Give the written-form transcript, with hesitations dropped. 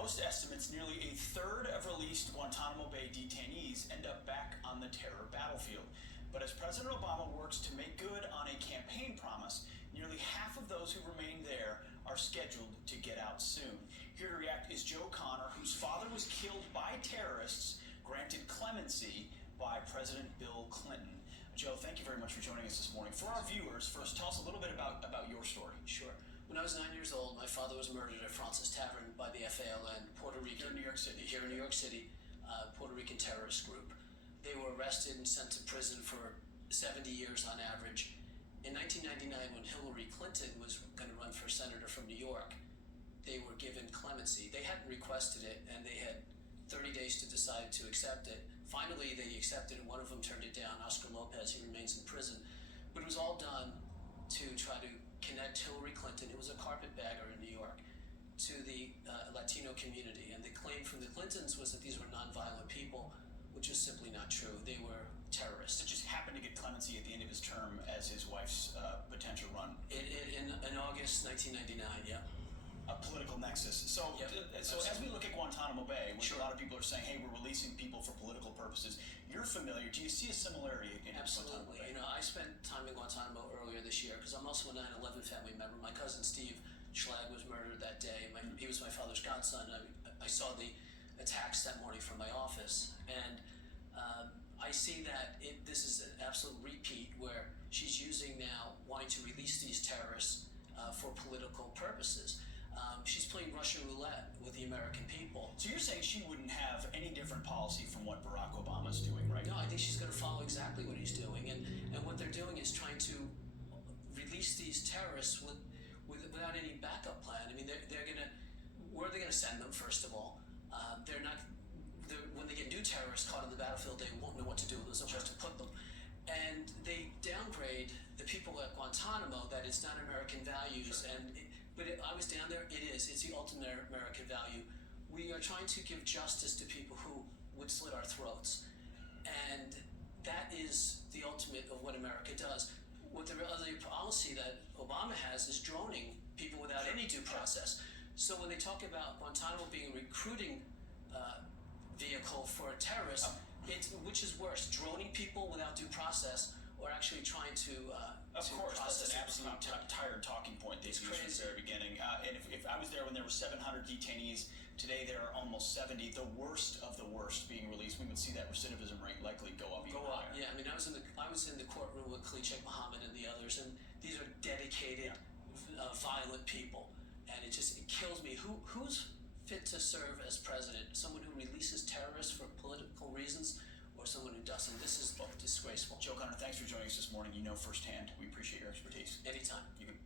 most estimates, nearly a third of released Guantanamo Bay detainees end up back on the terror battlefield. But as President Obama works to make good on a campaign promise, nearly half of those who remain there are scheduled to get out soon. Here to react is Joe Connor, whose father was killed by terrorists, granted clemency by President Bill Clinton. Joe, thank you very much for joining us this morning. For our viewers, first, tell us a little bit about your story. Sure. When I was 9 years old, my father was murdered at Francis Tavern by the FALN, Puerto Rican. Here in New York City. Here in New York City, Puerto Rican terrorist group. They were arrested and sent to prison for 70 years on average. In 1999, when Hillary Clinton was going to run for senator from New York, they were given clemency. They hadn't requested it, and they had 30 days to decide to accept it. Finally, they accepted it. One of them turned it down, Oscar Lopez. He remains in prison. But it was all done to try to connect Hillary Clinton, who was a carpetbagger in New York, to the Latino community. And the claim from the Clintons was that these were nonviolent people, which is simply not true. They were terrorists. It just happened to get clemency at the end of his term as his wife's potential run. In August 1999, yeah. A political nexus. So, Yep, so as we look at Guantanamo Bay, which Sure. a lot of people are saying, hey, we're releasing people for political purposes, you're familiar. Do you see a similarity in Guantanamo Absolutely. Bay? I spent time in Guantanamo earlier this year because I'm also a 9/11 family member. My cousin Steve Schlag was murdered that day. He was my father's godson. I saw the attacks that morning from my office, and I see that this is an absolute repeat where she's using now wanting to release these terrorists for political purposes. She's playing Russian roulette with the American people. So you're saying she wouldn't have any different policy from what Barack Obama's doing right No, now? I think she's going to follow exactly what he's doing, and what they're doing is trying to release these terrorists without any backup plan. I mean, they're going to, where are they going to send them? First of all, when they get new terrorists caught on the battlefield, they won't know what to do with them, somewhere to put them, and they downgrade the people at Guantanamo that it's not American values. Sure. But I was down there. It's the ultimate American value. We are trying to give justice to people who would slit our throats, and that is the ultimate of what America does. What the other policy that Obama has is droning people without any due process. So when they talk about Guantanamo being a recruiting vehicle for terrorists, which is worse, droning people without due process, or actually trying to Of course, that's process an absolute tired talking point they used from the very beginning. And if I was there when there were 700 detainees, today there are almost 70, the worst of the worst being released. We would see that recidivism rate likely go up even higher. Yeah, I mean, I was in the courtroom with Khalid Muhammad and the others, and these are dedicated, violent people, and it kills me. Who's fit to serve as president? Someone who releases terrorists for political reasons, or someone who doesn't? This is disgraceful. Joe Connor, thanks for joining us this morning. You know firsthand. We appreciate your expertise. Anytime. You can